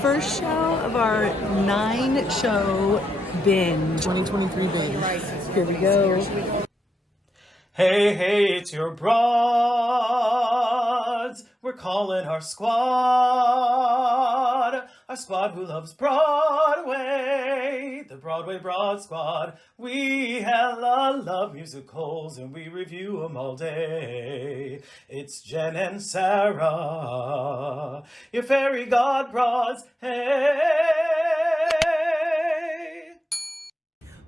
first show of our 9-show binge. 2023 binge. Here we go. Hey, it's your broads. We're calling our squad who loves Broadway, the Broadway Broad Squad. We hella love musicals and we review them all day. It's Jen and Sarah, your fairy god broads. Hey.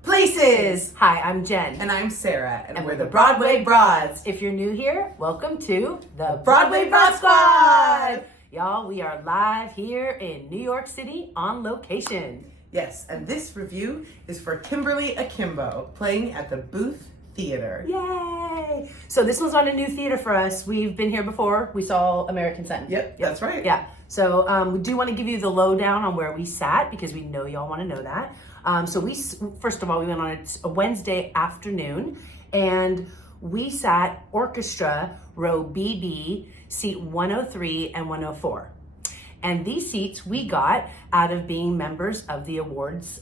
Places! Hi, I'm Jen. And I'm Sarah, and we're the Broadway Broads. If you're new here, welcome to the Broadway Broad Squad! Y'all, we are live here in New York City on location. Yes, and this review is for Kimberly Akimbo, playing at the Booth Theater. Yay! So this was on a new theater for us. We've been here before. We saw American Son. Yep, that's right. Yeah. So we do want to give you the lowdown on where we sat because we know y'all want to know that. So we, first of all, we went on a Wednesday afternoon and we sat orchestra row BB, seat 103 and 104. And these seats we got out of being members of the awards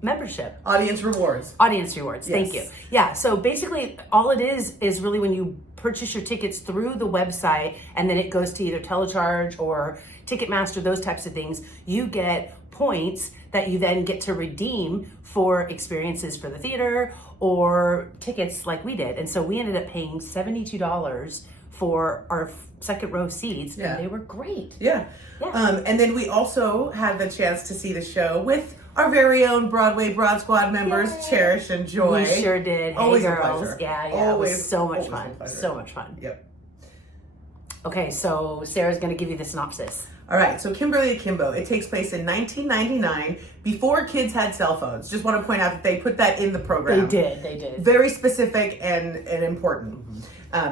membership. Audience rewards. Audience rewards, Yes. Thank you. Yeah, so basically all it is really when you purchase your tickets through the website and then it goes to either Telecharge or Ticketmaster, those types of things, you get points that you then get to redeem for experiences for the theater or tickets like we did. And so we ended up paying $72 for our second row seats, Yeah. and they were great. Yeah. Yeah. And then we also had the chance to see the show with our very own Broadway Broad Squad members, Yay. Cherish and Joy. We sure did. Always Hey a girls. pleasure. Yeah, it Always, was so much always a fun. pleasure. So much fun. Yep. Okay, so Sarah's gonna give you the synopsis. All right, so Kimberly Akimbo. It takes place in 1999, before kids had cell phones. Just want to point out that they put that in the program. They did. Very specific and important.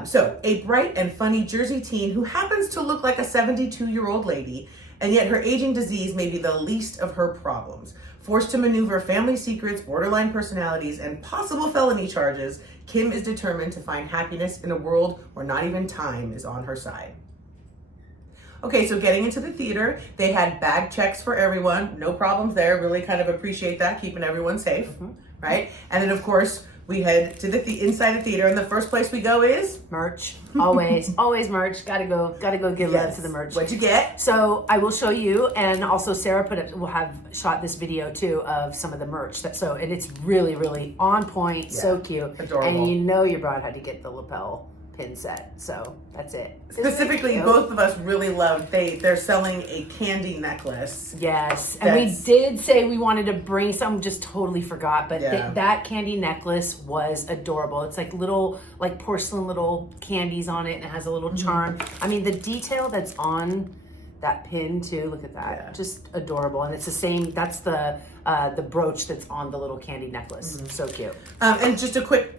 So, a bright and funny Jersey teen who happens to look like a 72-year-old lady, and yet her aging disease may be the least of her problems. Forced to maneuver family secrets, borderline personalities, and possible felony charges, Kim is determined to find happiness in a world where not even time is on her side. Okay, so getting into the theater, they had bag checks for everyone. No problems there. Really kind of appreciate that, keeping everyone safe, right? And then, of course, we head to the inside the theater, and the first place we go is Merch. Always merch. Gotta go give love to the merch. What'd you get? So I will show you, and also Sarah will have shot this video too of some of the merch. And it's really on point, so cute. Adorable. And you know your broad had to get the lapel pin set, so that's it. Specifically, both of us really loved, they're selling a candy necklace. Yes, and we did say we wanted to bring some, just totally forgot, but that candy necklace was adorable. It's like little, like porcelain little candies on it, and it has a little charm. I mean, the detail that's on that pin too, look at that, just adorable. And it's the same, that's the brooch that's on the little candy necklace. So cute. And just a quick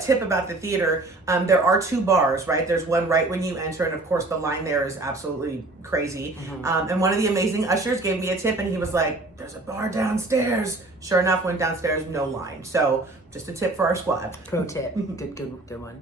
tip about the theater, there are 2 bars, right? There's one right when you enter, and of course the line there is absolutely crazy. And one of the amazing ushers gave me a tip, and he was like, there's a bar downstairs. Sure enough, went downstairs, no line. So just a tip for our squad. Pro tip. Good one.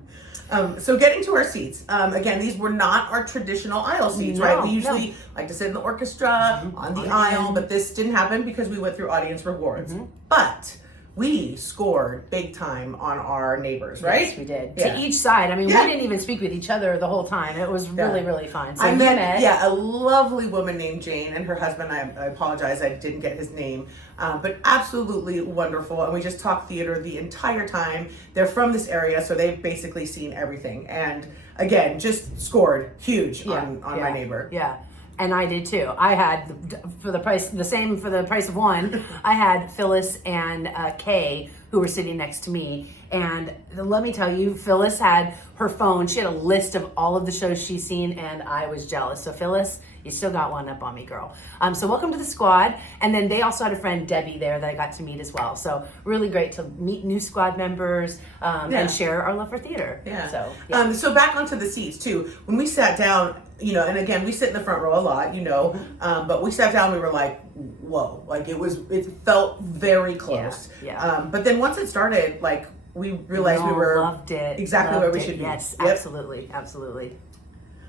So getting to our seats, again, these were not our traditional aisle seats, right? We usually like to sit in the orchestra, on the aisle, but this didn't happen because we went through audience rewards. But we scored big time on our neighbors, right? Yes, we did. Yeah. To each side. I mean, we didn't even speak with each other the whole time. It was really fun. So I met a lovely woman named Jane and her husband. I apologize, I didn't get his name, but absolutely wonderful. And we just talked theater the entire time. They're from this area, so they've basically seen everything. And again, just scored huge on my neighbor. Yeah. And I did too. I had for the price of one. I had Phyllis and Kay, who were sitting next to me. And let me tell you, Phyllis had her phone. She had a list of all of the shows she's seen, and I was jealous. So Phyllis, you still got one up on me, girl. So welcome to the squad. And then they also had a friend, Debbie, there that I got to meet as well. So really great to meet new squad members and share our love for theater. Yeah. So, so back onto the seats too. When we sat down, you know, and again, we sit in the front row a lot, you know, but we sat down, we were like, whoa, like it felt very close. Yeah. But then once it started, like, we realized we were loved it. exactly where we should be. Yes, Yep. absolutely.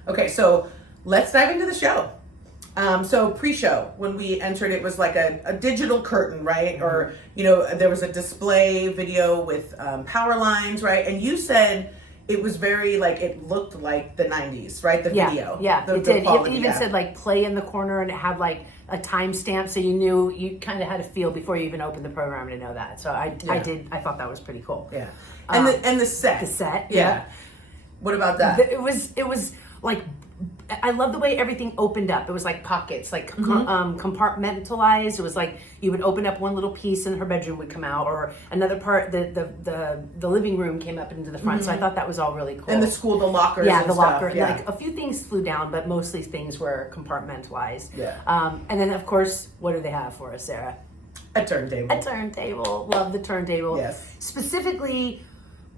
Okay, so let's dive into the show. So pre-show, when we entered, it was like a digital curtain, right? Or, you know, there was a display video with power lines, right? And you said it was very, like, it looked like the 90s, right? The video. Yeah, The it did. quality, It even said, like, play in the corner, and it had, like, a timestamp, so you knew, you kind of had a feel before you even opened the program to know that. So I thought that was pretty cool. Yeah. And the set. The set. Yeah. What about that? It was like, I love the way everything opened up. It was like pockets, like compartmentalized. It was like you would open up one little piece and her bedroom would come out, or another part, the living room came up into the front. So I thought that was all really cool. And the lockers. Yeah, and the stuff. locker. Yeah. Like a few things flew down, but mostly things were compartmentalized. Yeah. And then of course, what do they have for us, Sarah? A turntable. A turntable. Love the turntable. Yes. Specifically,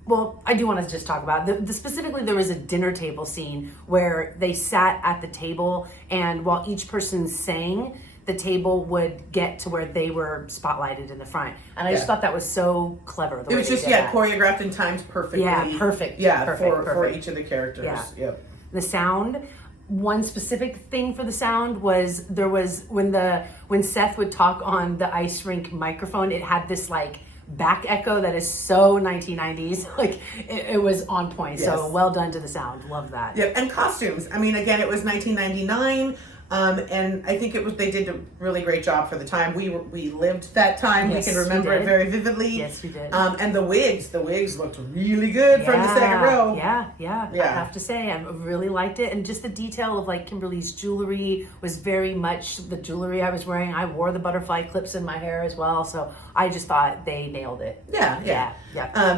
well, I do want to just talk about specifically there was a dinner table scene where they sat at the table, and while each person sang, the table would get to where they were spotlighted in the front. And I just thought that was so clever. It was just, choreographed and timed perfectly. Yeah, perfect. Yeah, perfect. for each of the characters. Yeah. Yep. The sound, one specific thing for the sound was when Seth would talk on the ice rink microphone, it had this like back echo that is so 1990s. Like it was on point. Yes. So well done to the sound. Love that. Yep. And costumes. I mean, again, it was 1999. And I think they did a really great job for the time. We lived that time. Yes, we can remember we it did. very vividly. Yes, we did. And the wigs looked really good from the second row. Yeah. I have to say, I really liked it. And just the detail of like Kimberly's jewelry was very much the jewelry I was wearing. I wore the butterfly clips in my hair as well. So I just thought they nailed it. Yeah.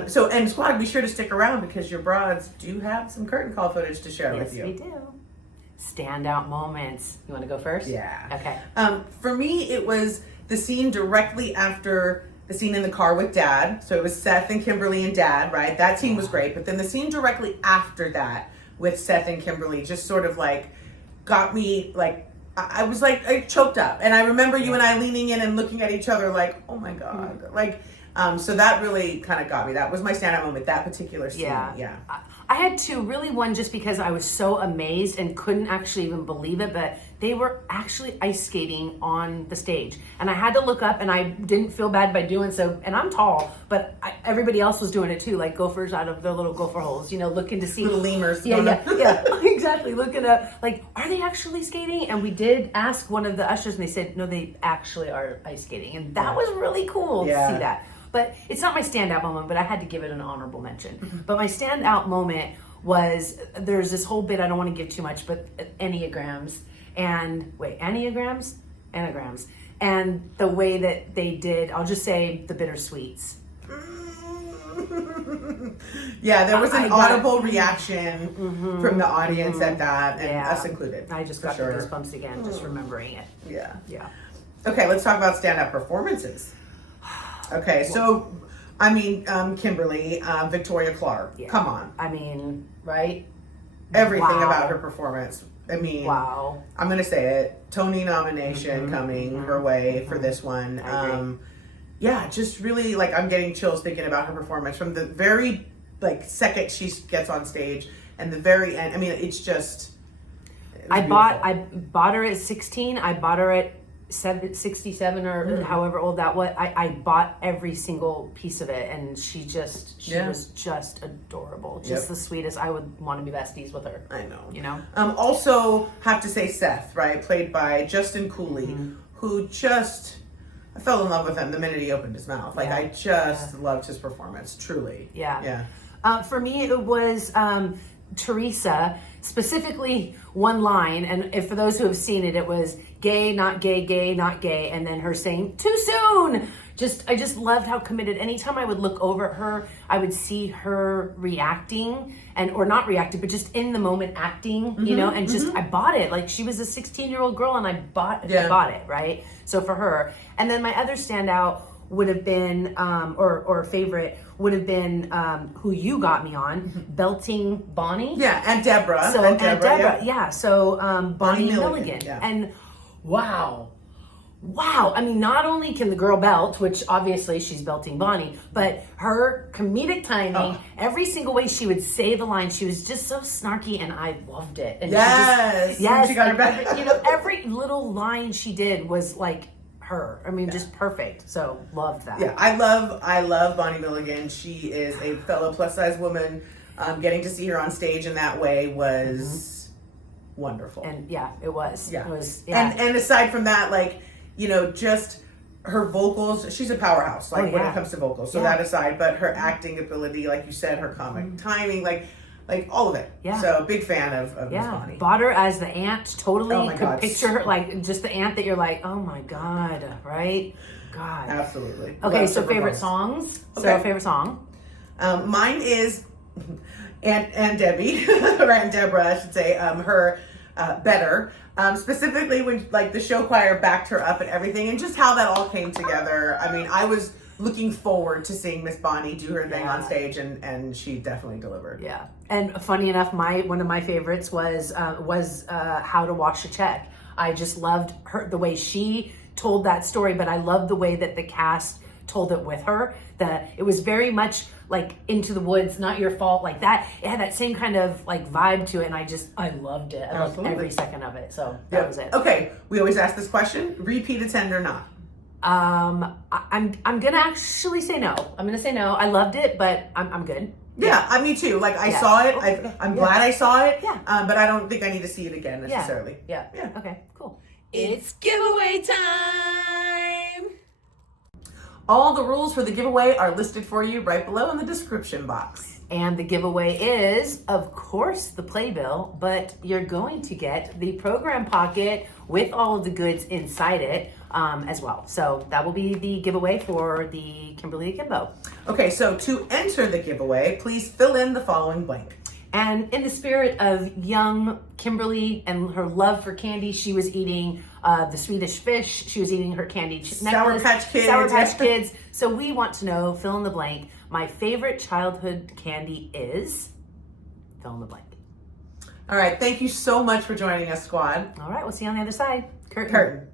So, and squad, be sure to stick around because your broads do have some curtain call footage to share with you. Yes, we do. Standout moments. You want to go first? Yeah. Okay. For me, it was the scene directly after the scene in the car with Dad. So it was Seth and Kimberly and Dad, right? That scene was great. But then the scene directly after that with Seth and Kimberly just sort of like got me like, I was like, I choked up. And I remember you and I leaning in and looking at each other like, oh my God. Mm-hmm. Like, so that really kind of got me. That was my standout moment, that particular scene. Yeah. I had two, really one just because I was so amazed and couldn't actually even believe it, but they were actually ice skating on the stage. And I had to look up and I didn't feel bad by doing so. And I'm tall, but everybody else was doing it too, like gophers out of their little gopher holes, looking to see. Little lemurs. Yeah, exactly. Looking up, like, are they actually skating? And we did ask one of the ushers and they said, no, they actually are ice skating. And that was really cool to see that. But it's not my standout moment, but I had to give it an honorable mention. But my standout moment was, there's this whole bit, I don't want to give too much, but Enneagrams. And, Anagrams? And the way that they did, I'll just say the bittersweets. Yeah, there was an audible reaction from the audience at that, and us included. I just got the goosebumps again, just remembering it. Yeah. Okay, let's talk about stand-up performances. Okay, so, I mean, Kimberly, Victoria Clark, come on. I mean, right? Everything about her performance. I mean, wow. I'm going to say it. Tony nomination coming her way for this one. Yeah, just really, like, I'm getting chills thinking about her performance from the very, like, second she gets on stage and the very end. I mean, it's just... I bought her at 16. I bought her at 67 or however old that was. I bought every single piece of it, and she was just adorable, just the sweetest. I would want to be besties with her. I know. Also have to say Seth, right, played by Justin Cooley, who I fell in love with him the minute he opened his mouth. Like I just loved his performance, truly. For me it was Teresa, specifically one line, and if for those who have seen it, it was gay, not gay, not gay, and then her saying too soon. I just loved how committed. Anytime I would look over at her, I would see her reacting, or not reacting, but just in the moment acting, and just I bought it. Like she was a 16-year-old girl, and I bought it, right? So for her, and then my other standout would have been, or favorite would have been who you got me on, belting Bonnie. Yeah, and Deborah. So, and Deborah, yeah. So Bonnie Milligan. Yeah. And wow, wow, I mean, not only can the girl belt, which obviously she's belting Bonnie, but her comedic timing, every single way she would say the line, she was just so snarky, and I loved it. And yes, yes, she got her back. every little line she did was like her. I mean, just perfect. So loved that. Yeah, I love Bonnie Milligan. She is a fellow plus size woman. Getting to see her on stage in that way was wonderful. And yeah, it was. Yeah. It was. And aside from that, like, just her vocals, she's a powerhouse, like when it comes to vocals. So that aside, but her acting ability, like you said, her comic timing, like all of it. Yeah. So big fan of Miss Bonnie. Bought her as the aunt, totally. Oh my could God. picture her like just the aunt that you're like, oh my God, right? God. Absolutely. Okay, Love so her favorite vocals. songs. Okay. So favorite song. Mine is Aunt Debbie, or Aunt Deborah, I should say. Her Better. Specifically when like the show choir backed her up and everything, and just how that all came together. I mean, I was looking forward to seeing Miss Bonnie do her thing on stage, and she definitely delivered. Yeah, and funny enough, one of my favorites was How to Wash a Check. I just loved the way she told that story, but I loved the way that the cast told it with her. It was very much like Into the Woods, Not Your Fault, like that. It had that same kind of like vibe to it, and I loved it. I loved every second of it. So that was it. Okay, we always ask this question: repeat attend or not? I'm gonna actually say no. I'm gonna say no. I loved it, but I'm good. Yeah, me too. Like I saw it. I'm glad I saw it. Yeah. But I don't think I need to see it again necessarily. Yeah. Okay. Cool. It's giveaway time! All the rules for the giveaway are listed for you right below in the description box. And the giveaway is, of course, the playbill, but you're going to get the program pocket with all of the goods inside it as well. So that will be the giveaway for the Kimberly Akimbo. Okay, so to enter the giveaway, please fill in the following blank. And in the spirit of young Kimberly and her love for candy, she was eating the Swedish fish. She was eating her candy necklace. Sour Patch Kids. Sour Patch Kids. So we want to know, fill in the blank, my favorite childhood candy is, fill in the blank. All right, thank you so much for joining us, squad. All right, we'll see you on the other side. Curtain.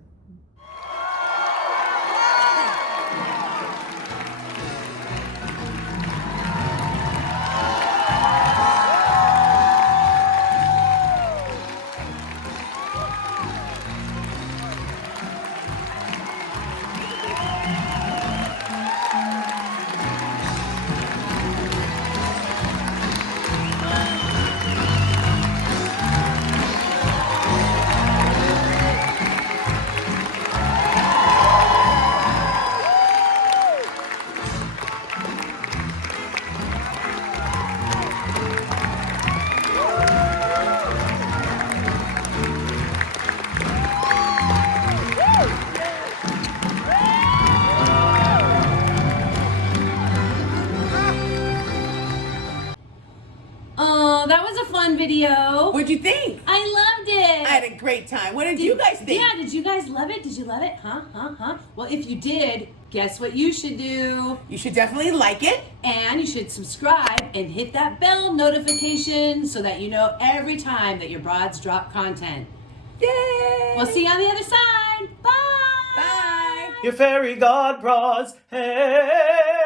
Oh, that was a fun video. What'd you think? I loved it. I had a great time. What did you guys think? Yeah, did you guys love it? Did you love it? Huh? Well, if you did, guess what you should do? You should definitely like it. And you should subscribe and hit that bell notification so that you know every time that your broads drop content. Yay! We'll see you on the other side. Bye! Bye! Your fairy god broads, hey!